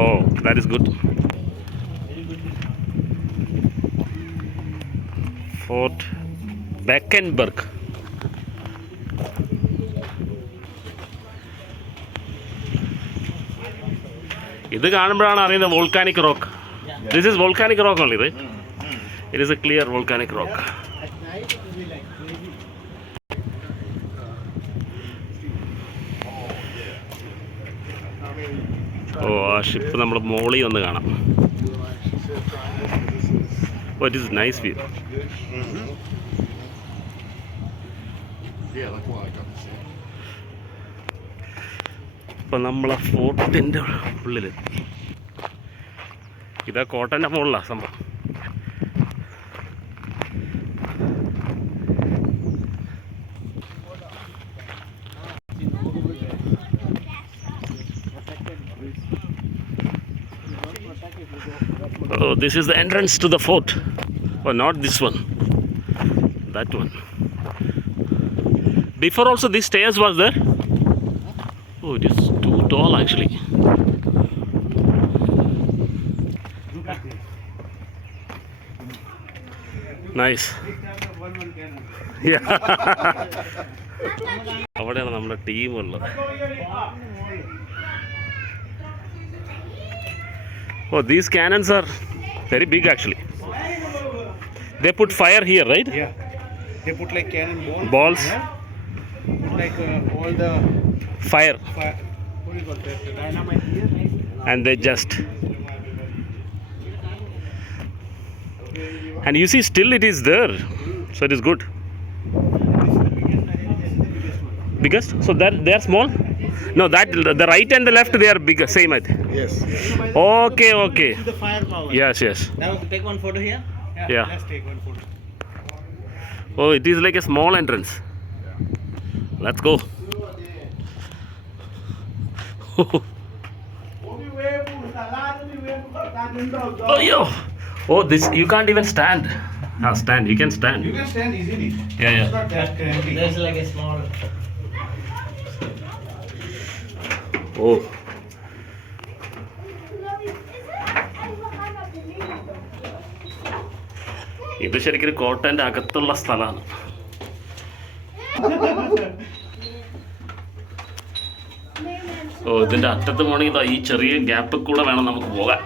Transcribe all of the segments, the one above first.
Oh, that is good. Fort Beckenberg. ഇത് കാണുമ്പോഴാണ് അറിയുന്നത് volcanic rock. This is volcanic rock only, right? It is a clear volcanic rock. ഓ, ആ ship നമ്മൾ മോളിൽ വന്ന് കാണാം. Oh, it is nice view. ഇപ്പം നമ്മളെ ഫോർട്ടിൻ്റെ ഉള്ളിലെത്തി. ഇതാ കോട്ടൻ്റെ മുകളിലാണ് സംഭവം. Oh, this is the entrance to the fort. Oh, not this one. That one. Before also these stairs was there. Oh, it is too tall actually. Nice. Yeah. അവിടെയാണ് നമ്മുടെ team ഉള്ളത്. Oh, these cannons are very big actually. They put fire here, right? Yeah. They put like cannon balls. Put like all the Fire. what do you call that? Dynamite here. And they just. And you see, still it is there, so it is good. Biggest? So that they are small? No, that the right and the left they are bigger, same I think. Yes. Okay, okay. The firepower. Yes, yes. Now take one photo here. Yeah. Let's take one photo. Oh, it is like a small entrance. Let's go. Oh, yo. Oh, this you can't even stand. Ah, stand. You can stand. You can stand easily. Yeah, yeah. It's not that crampy. There's like a small. Oh. ഇത് ശരിക്കും കോട്ടൻ്റെ അകത്തുള്ള സ്ഥലമാണ്. ഓ, ഇതിൻ്റെ അറ്റത്ത് പോകണമെങ്കിൽ ഈ ചെറിയ ഗ്യാപ്പിൽ കൂടെ വേണം നമുക്ക് പോകാൻ.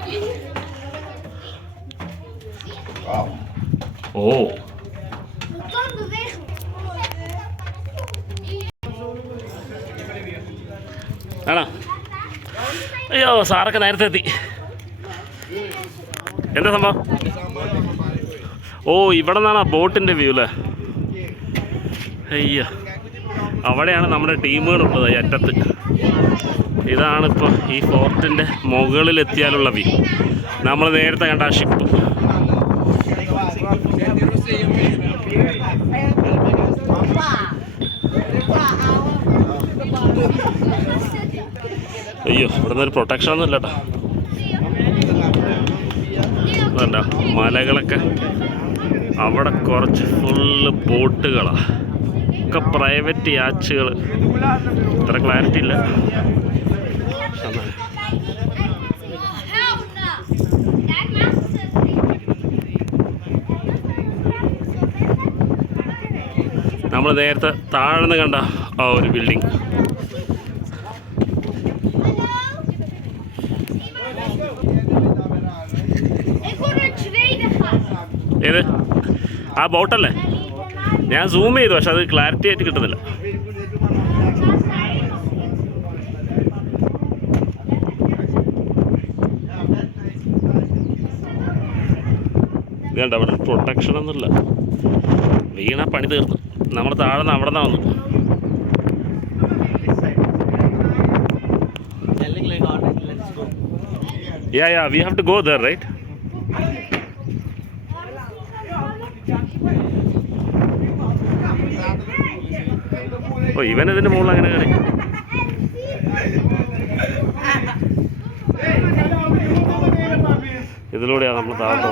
ഓ, ആണോ? അയ്യോ, സാറൊക്കെ നേരത്തെ എത്തി. എന്താ സംഭവം? ഓ, ഇവിടെ നിന്നാണ് ആ ബോട്ടിൻ്റെ വ്യൂ അല്ലേ? അയ്യോ, അവിടെയാണ് നമ്മുടെ ടീമുകളുള്ളത് ഈ അറ്റത്ത്. ഇതാണിപ്പോൾ ഈ ഫോർട്ടിൻ്റെ മുകളിലെത്തിയാലുള്ള വ്യൂ. നമ്മൾ നേരത്തെ കണ്ട ആ ഷിപ്പ്. അയ്യോ, ഇവിടെ നിന്നൊരു പ്രൊട്ടക്ഷനൊന്നും ഇല്ല കേട്ടോ. അതല്ല, മലകളൊക്കെ അവിടെ കുറച്ച് ഫുള്ള് ബോട്ടുകളാണ്, ഒക്കെ പ്രൈവറ്റ് യാച്ചുകൾ. ഇത്ര ക്ലാരിറ്റി ഇല്ല. നമ്മൾ നേരത്തെ താഴ്ന്ന് കണ്ട ആ ഒരു ബിൽഡിങ്. ഏത്? ആ ബോട്ടല്ലേ? ഞാൻ സൂം ചെയ്തു, പക്ഷെ അത് ക്ലാരിറ്റി ആയിട്ട് കിട്ടുന്നില്ല. ഇത് കണ്ട, അവിടെ പ്രൊട്ടക്ഷനൊന്നുമില്ല. വീണ പണി തീർന്നു. നമ്മൾ താഴ്ന്ന് അവിടെ നിന്നാണ് വന്നു. Yeah, we have to go there, right? ഓ, ഇവൻ ഇതിൻ്റെ മുകളിൽ അങ്ങനെ കയറി. ഇതിലൂടെയാണ് നമ്മൾ താഴ്ന്നു.